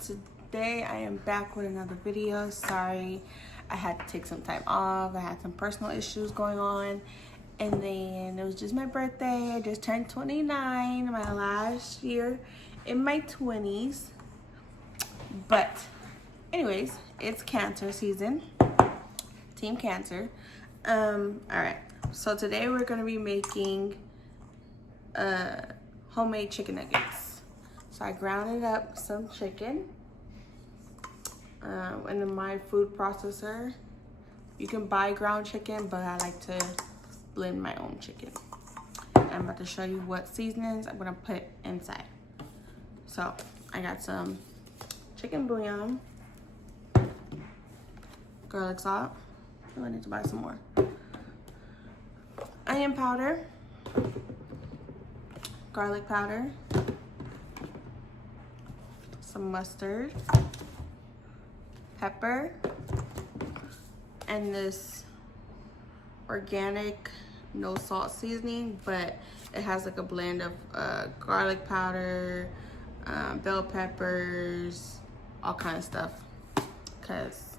today I am back with another video. Sorry, I had to take some time off. I had some personal issues going on, and then it was just my birthday. I just turned 29, my last year in my 20s. But anyways, it's cancer season, team cancer. All right, so today we're gonna be making homemade chicken nuggets. So I grounded up some chicken in my food processor. You can buy ground chicken, but I like to blend my own chicken. I'm about to show you what seasonings I'm gonna put inside. So I got some chicken bouillon, garlic salt. Oh, I need to buy some more. Onion powder, garlic powder, some mustard, pepper, and this organic no salt seasoning, but it has like a blend of garlic powder, bell peppers, all kind of stuff, because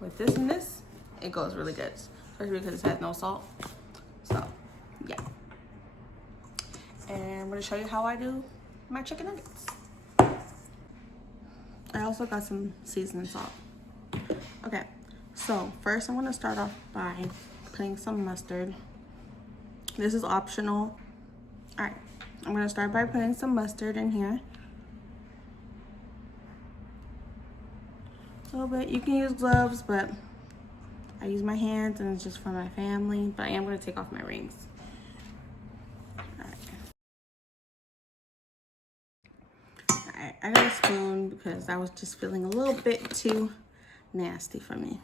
with this and this, it goes really good, especially because it has no salt. So yeah, and I'm gonna show you how I do my chicken nuggets. I also got some seasoning salt. Okay, so first I'm gonna start off by putting some mustard. This is optional. All right, I'm gonna start by putting some mustard in here. A little bit. You can use gloves, but I use my hands and it's just for my family, but I am gonna take off my rings. Alright, I got a spoon because I was just feeling a little bit too nasty for me.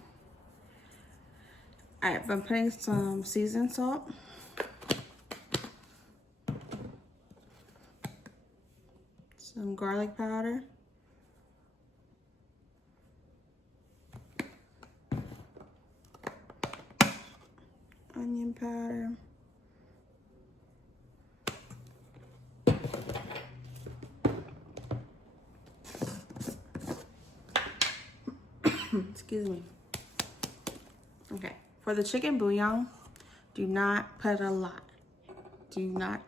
Alright, I'm putting some seasoned salt. Some garlic powder. Onion powder. Excuse me. Okay, for the chicken bouillon, do not put a lot. Do not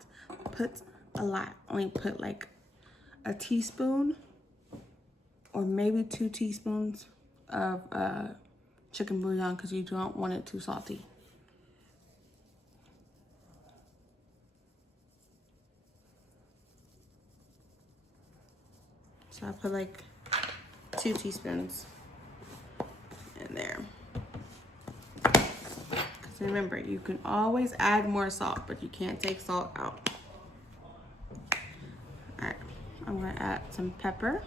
put a lot. Only put like a teaspoon or maybe 2 teaspoons of chicken bouillon, because you don't want it too salty. So I put like 2 teaspoons in there. Because remember, you can always add more salt, but you can't take salt out. All right, I'm gonna add some pepper.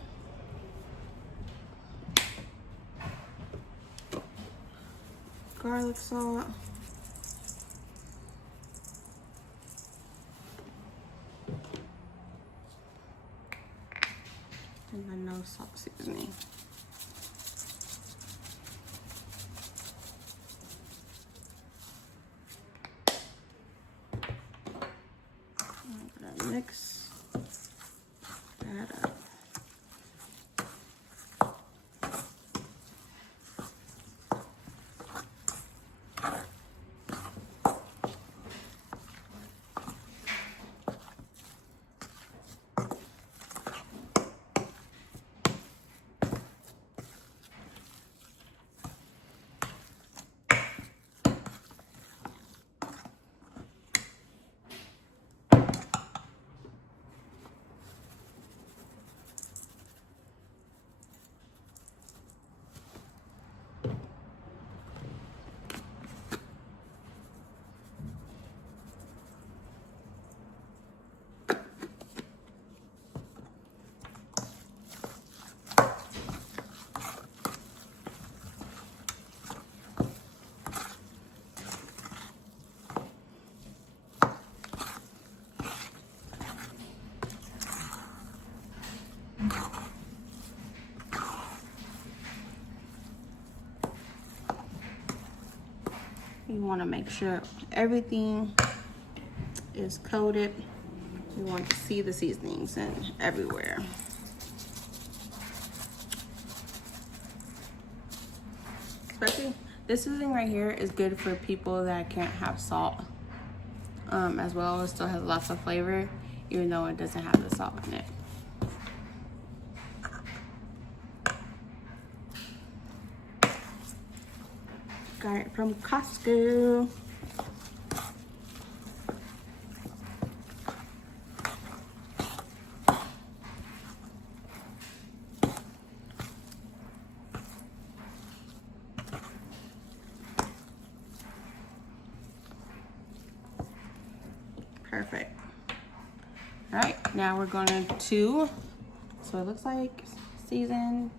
Garlic salt. And the no salt seasoning. I'm gonna mix that up. You want to make sure everything is coated. You want to see the seasonings and everywhere. Especially this seasoning right here is good for people that can't have salt. As well, it still has lots of flavor, even though it doesn't have the salt in it. Got it from Costco. Perfect. All right, now we're going to, so it looks like season,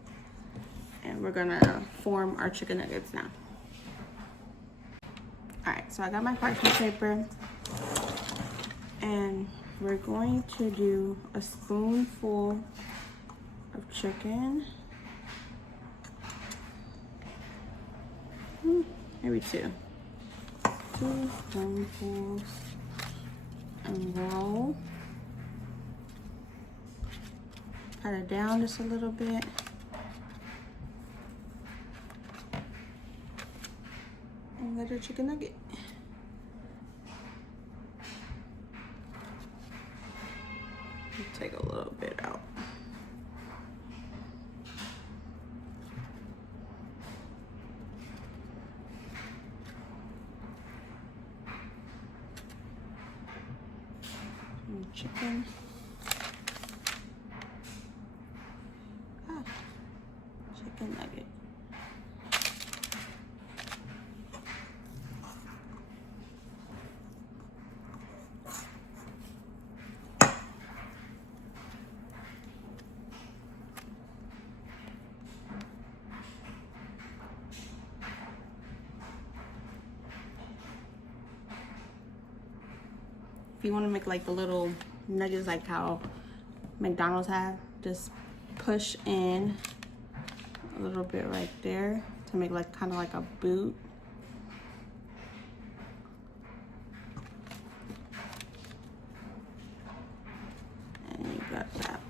and we're gonna form our chicken nuggets now. All right, so I got my parchment paper, and we're going to do a spoonful of chicken, maybe two spoonfuls, and roll. Pat it down just a little bit. And let your chicken nugget. Take a little bit out. And chicken. Chicken nugget. If you want to make like the little nuggets like how McDonald's have, just push in a little bit right there to make like kind of like a boot. And you got that.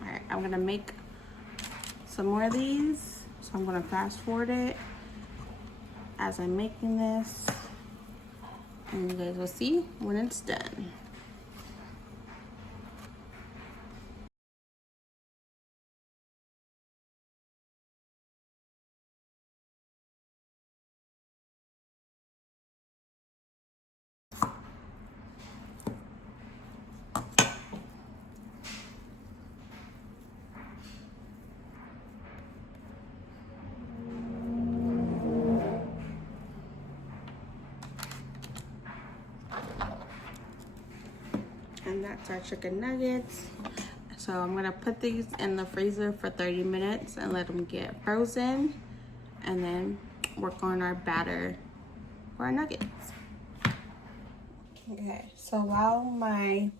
All right, I'm gonna make some more of these, so I'm gonna fast forward it as I'm making this, and you guys will see when it's done. And that's our chicken nuggets. So I'm gonna put these in the freezer for 30 minutes and let them get frozen, and then work on our batter for our nuggets. Okay, so while my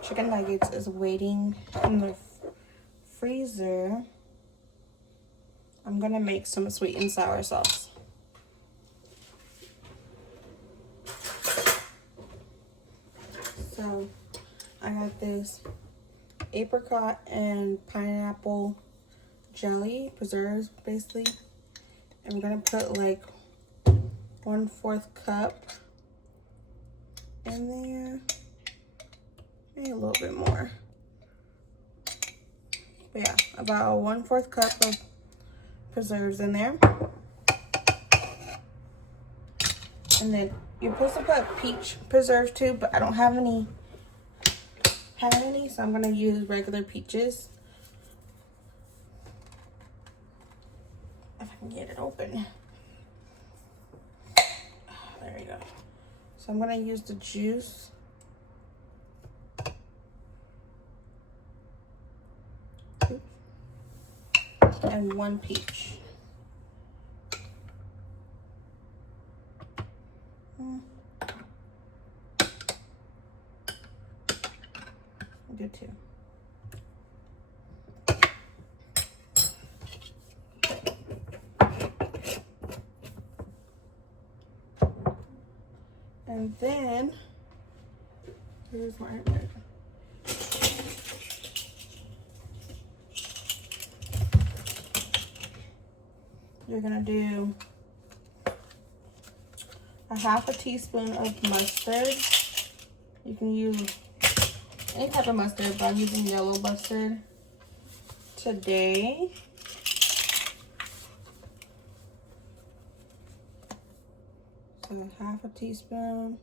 chicken nuggets is waiting in the freezer, I'm gonna make some sweet and sour sauce. So I got this apricot and pineapple jelly, preserves basically. I'm gonna put like 1/4 cup in there, maybe a little bit more. But yeah, about 1/4 cup of preserves in there. And then you're supposed to put peach preserves too, but I don't have any, so I'm gonna use regular peaches. If I can get it open. There you go. So I'm gonna use the juice. And 1 peach. Good too. And then, here's my you're gonna do a half a teaspoon of mustard. You can use any type of mustard, but I'm using yellow mustard today. So half a teaspoon.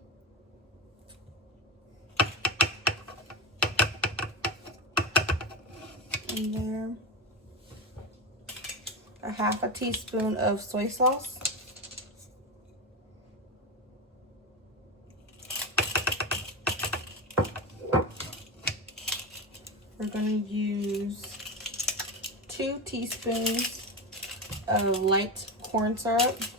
In there. A half a teaspoon of soy sauce. We're going to use 2 teaspoons of light cornstarch.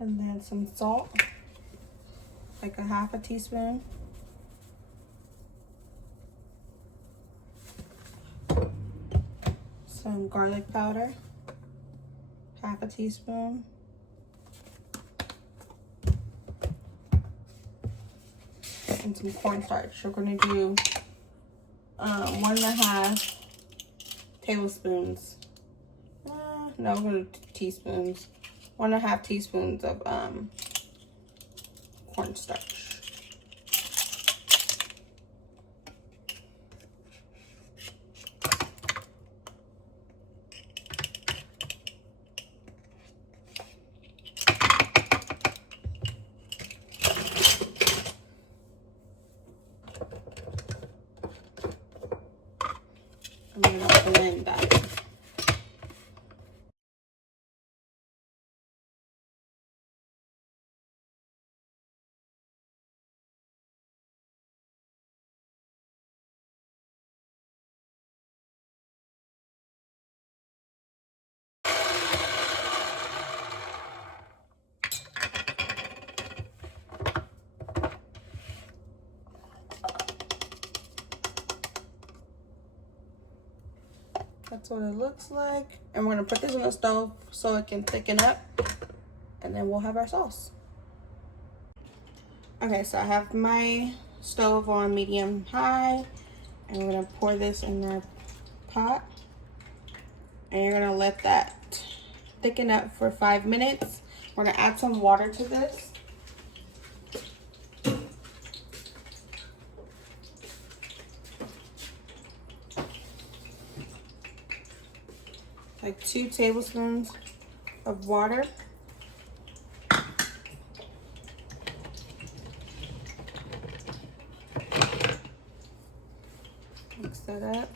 And then some salt, like a half a teaspoon. Some garlic powder, half a teaspoon. And some cornstarch. We're gonna do 1.5 tablespoons. No, we're gonna do teaspoons. 1.5 teaspoons of cornstarch. I'm gonna blend that. That's what it looks like. And we're gonna put this on the stove so it can thicken up, and then we'll have our sauce. Okay, so I have my stove on medium high, and we're gonna pour this in our pot. And you're gonna let that thicken up for 5 minutes. We're gonna add some water to this. Like 2 tablespoons of water. Mix that up.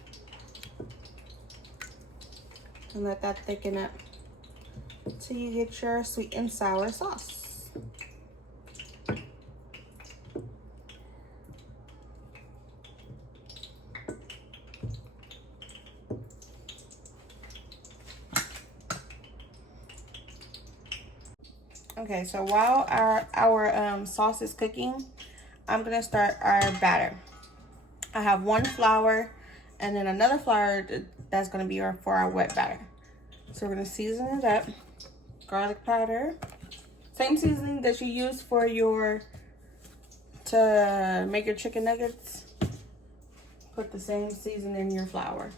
And let that thicken up until you get your sweet and sour sauce. Okay, so while our sauce is cooking, I'm gonna start our batter. I have 1 flour and then another flour that's gonna be for our wet batter. So we're gonna season it up. Garlic powder, same seasoning that you use for to make your chicken nuggets. Put the same seasoning in your flour.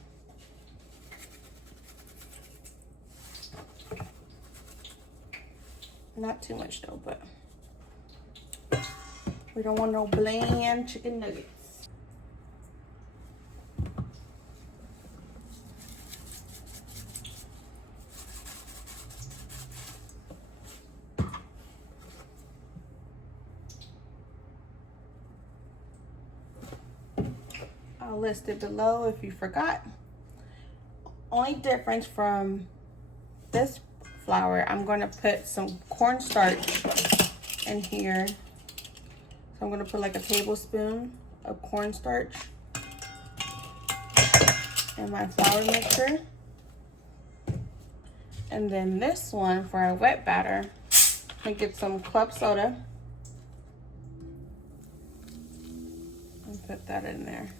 Not too much though, but we don't want no bland chicken nuggets. I'll list it below if you forgot. Only difference from this flour. I'm going to put some cornstarch in here. So I'm going to put like a tablespoon of cornstarch in my flour mixer. And then this one for our wet batter, I get some club soda and put that in there.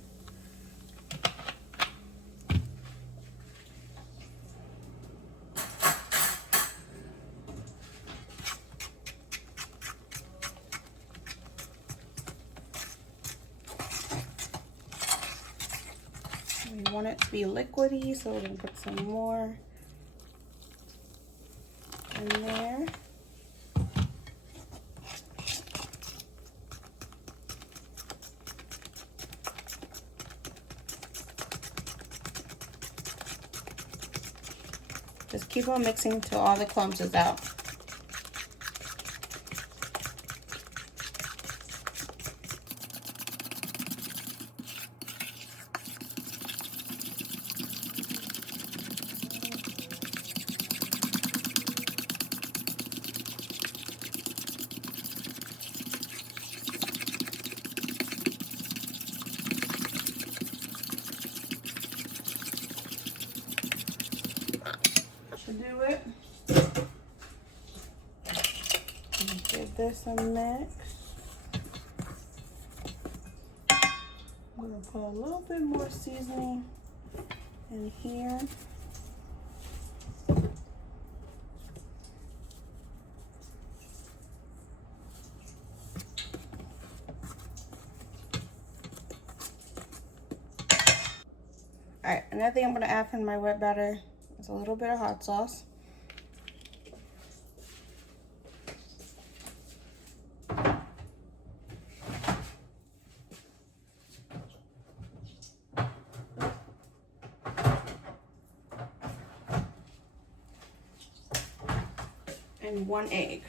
We want it to be liquidy, so we're gonna put some more in there. Just keep on mixing till all the clumps is out. To do it, give this a mix. I'm gonna put a little bit more seasoning in here. All right, another thing I'm gonna add from my wet batter is a little bit of hot sauce. And 1 egg.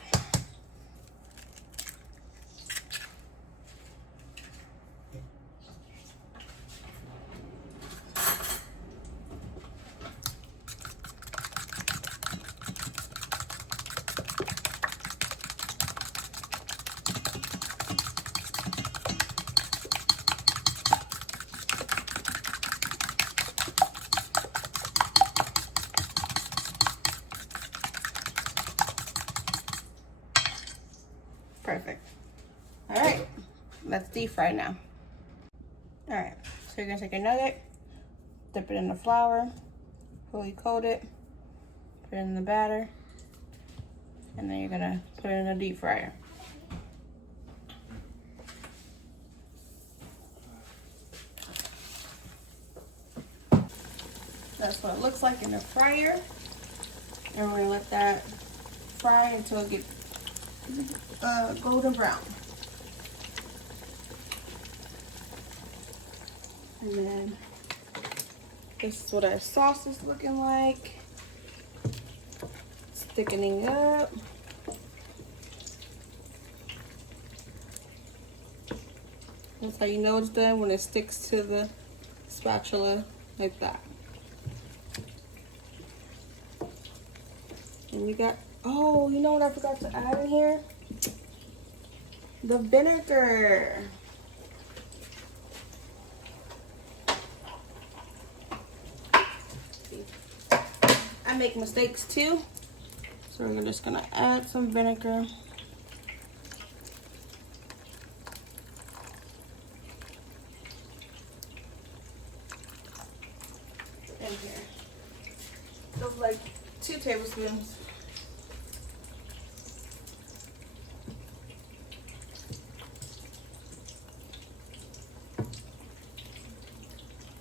Perfect. All right, let's deep fry now. All right, so you're gonna take your nugget, dip it in the flour, fully coat it, put it in the batter, and then you're gonna put it in a deep fryer. That's what it looks like in the fryer. And we're gonna let that fry until it gets golden brown. And then this is what our sauce is looking like. It's thickening up. That's how you know it's done, when it sticks to the spatula like that. And we got, oh, you know what I forgot to add in here? The vinegar. I make mistakes too, so we're just gonna add some vinegar. In here. So like 2 tablespoons.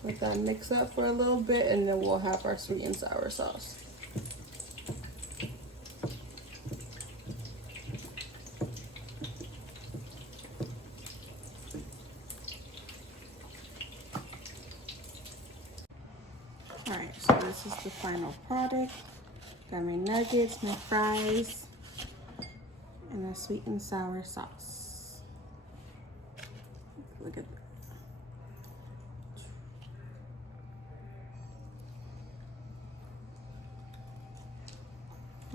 Let that mix up for a little bit, and then we'll have our sweet and sour sauce. Alright, so this is the final product. Got my nuggets, my fries, and the sweet and sour sauce. Look at that.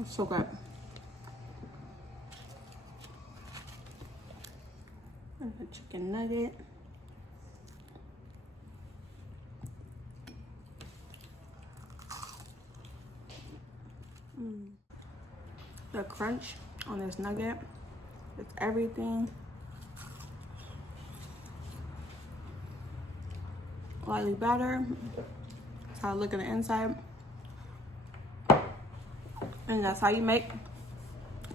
It's so good. And the chicken nugget. The crunch on this nugget, it's everything. Lightly batter. That's how I look at the inside. And that's how you make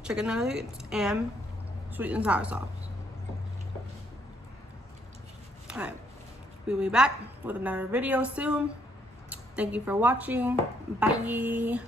chicken nuggets and sweet and sour sauce. Alright, we'll be back with another video soon. Thank you for watching. Bye.